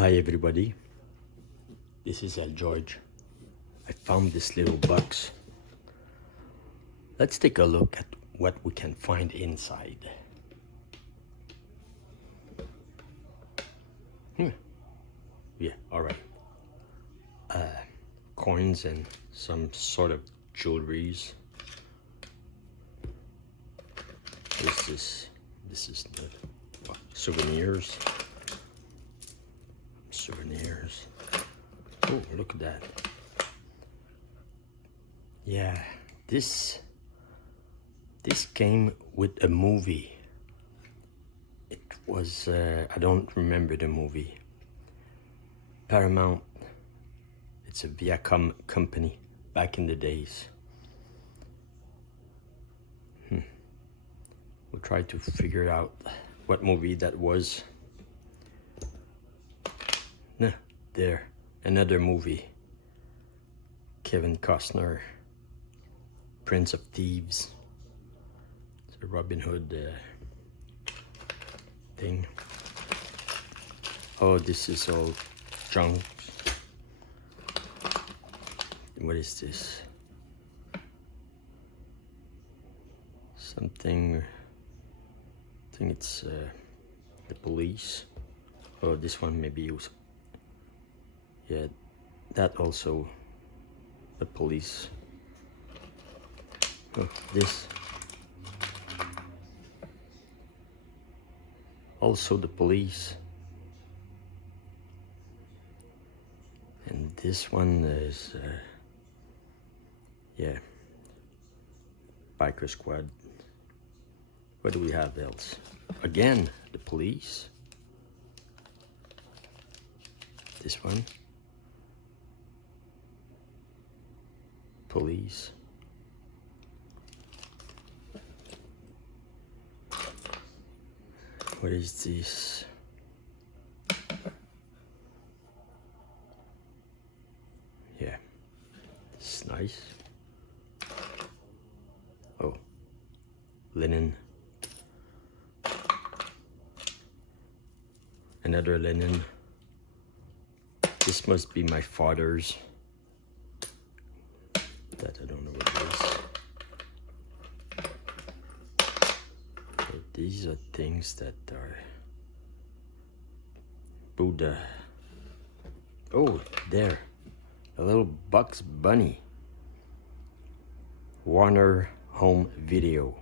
Hi everybody, this is Al George. I found this little box. Let's take a look at what we can find inside. Yeah, alright. Coins and some sort of jewelries. What is this? This is the souvenirs. Souvenirs. Oh, look at that. Yeah, this came with a movie. It was, I don't remember the movie. Paramount. It's a Viacom company back in the days. We'll try to figure out what movie that was. Nah, there, another movie. Kevin Costner, Prince of Thieves. It's a Robin Hood thing. Oh, this is all junk. What is this? Something, I think it's the police. Oh, this one maybe was, yeah, that also the police. Oh, this also the police. And this one is yeah, biker squad. What do we have else? Again, the police. This one. Police. What is this? Yeah, this is nice. Oh, linen. Another linen. This must be my father's. That I don't know what it is. Okay, these are things that are Buddha. Oh, there. A little Bugs Bunny. Warner Home Video.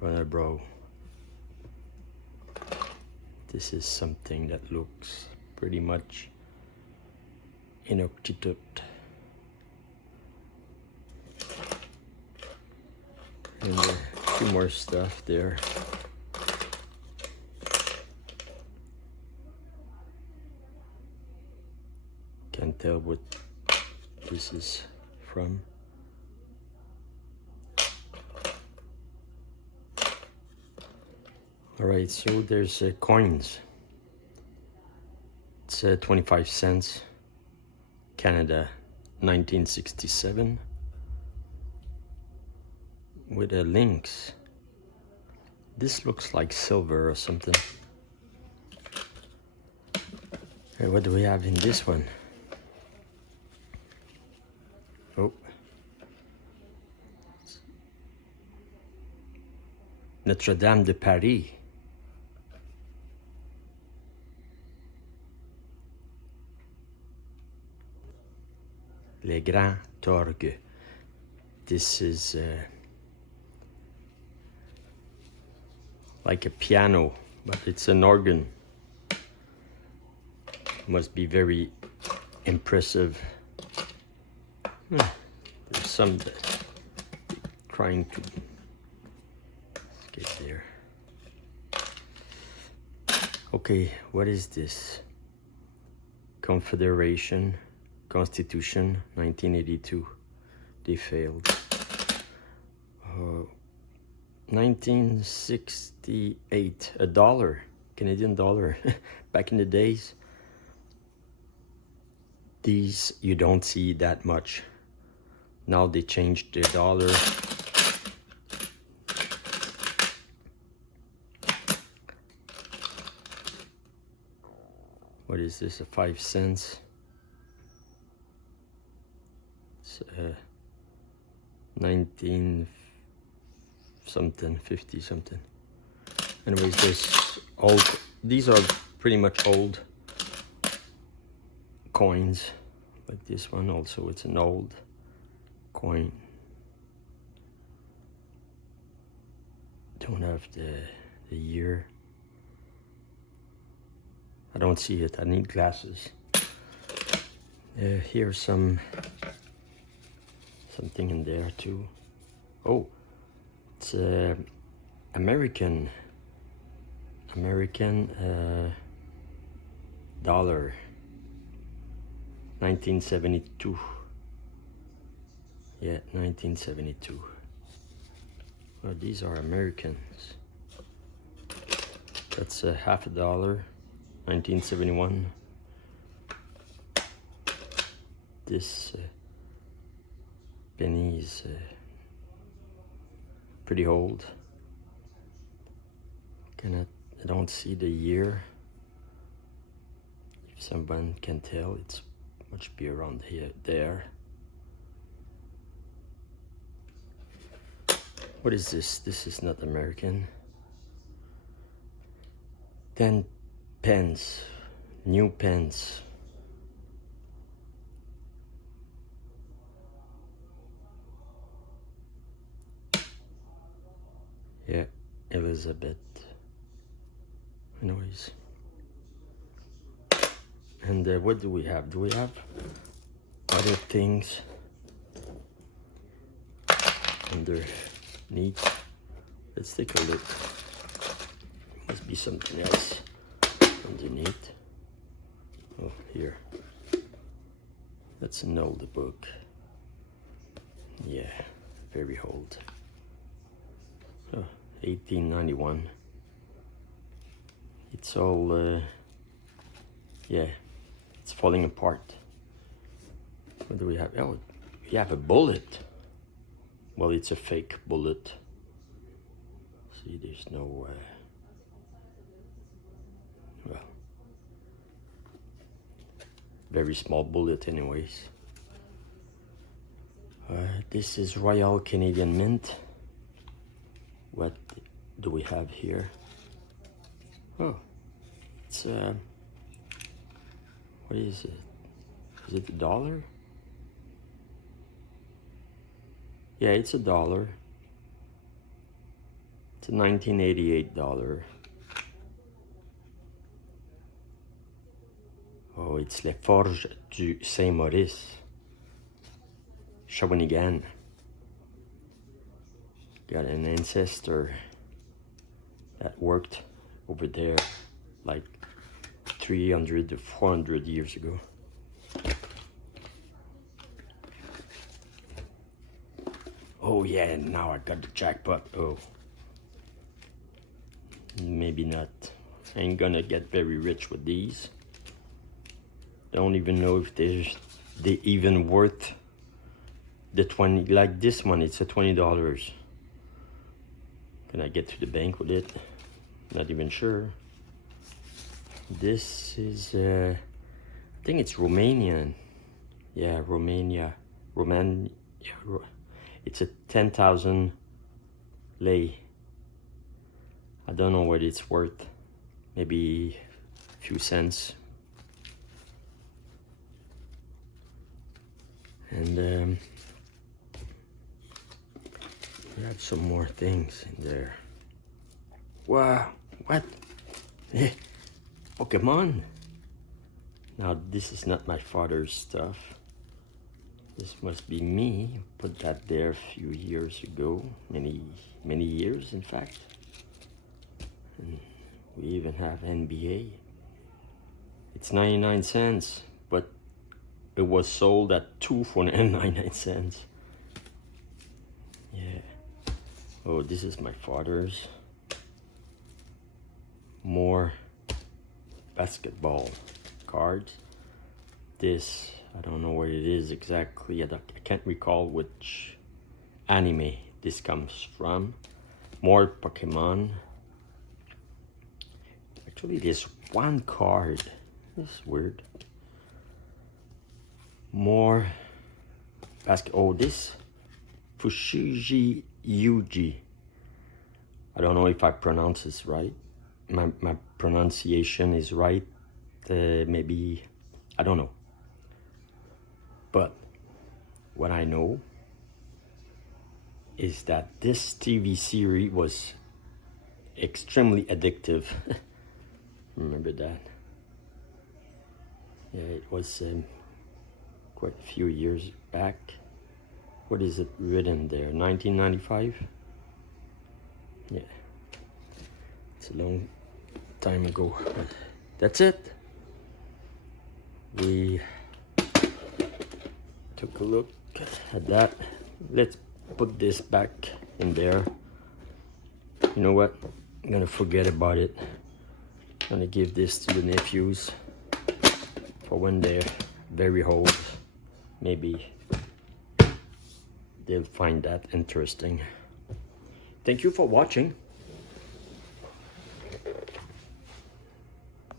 Warner Bro. This is something that looks pretty much Inuktitut. And a few more stuff there. Can't tell what this is from. Alright, so there's coins. It's 25 cents. Canada, 1967. With links. This looks like silver or something. Hey, what do we have in this one? Oh. Notre-Dame de Paris. Les Grands Torgues. This is like a piano, but it's an organ. Must be very impressive. There's some trying to get there. Okay, what is this? Confederation, Constitution, 1982. They failed. 1968, $1, Canadian dollar. Back in the days, these you don't see that much. Now they changed the dollar. What is this? A 5 cents? It's 19 something, 50 something. Anyways, there's old. These are pretty much old coins. Like this one also, it's an old coin. Don't have the year. I don't see it. I need glasses. Here's something in there too. Oh, it's American dollar, 1972. Yeah, 1972. Oh, these are Americans. That's half a dollar, 1971. This penny is pretty old. I don't see the year. If someone can tell, it's must be around here, there. What is this? This is not American. 10 pence, new pence. Yeah, Elizabeth. Anyways. And what do we have? Do we have other things underneath? Let's take a look. Must be something else underneath. Oh, here. That's an old book. Yeah, very old. Oh, 1891. It's all, yeah, it's falling apart. What do we have? Oh, we have a bullet. Well, it's a fake bullet. See, there's no, well, very small bullet anyways. This is Royal Canadian Mint. What do we have here? Oh, it's what is it? Is it $1? Yeah, it's $1. It's a 1988 dollar. Oh, it's Les Forges du Saint-Maurice, Shawinigan. Got an ancestor that worked over there like 300 to 400 years ago. Oh yeah, now I got the jackpot. Oh, maybe not. I ain't gonna get very rich with these. Don't even know if they even worth the 20. Like this one, it's a $20. Can I get to the bank with it? Not even sure. This is, I think it's Romanian. Yeah, Romania. It's a 10,000 lei. I don't know what it's worth. Maybe a few cents. And we have some more things in there. Wow, what? Pokemon? Now this is not my father's stuff. This must be me. Put that there a few years ago. Many years, in fact. And we even have NBA. It's 99 cents, but it was sold at 2 for 99 cents. Yeah. Oh, this is my father's. More basketball cards. This, I don't know what it is exactly. I can't recall which anime this comes from. More Pokemon. Actually, there's one card It's weird. More basket. Oh, this Fushigi Yuji. I don't know if I pronounce this right. My pronunciation is right. Maybe, I don't know. But what I know is that this TV series was extremely addictive. Remember that? Yeah, it was quite a few years back. What is it written there? 1995? Yeah. It's a long time ago. But that's it. We took a look at that. Let's put this back in there. You know what? I'm gonna forget about it. I'm gonna give this to the nephews for when they're very old. Maybe they'll find that interesting. Thank you for watching.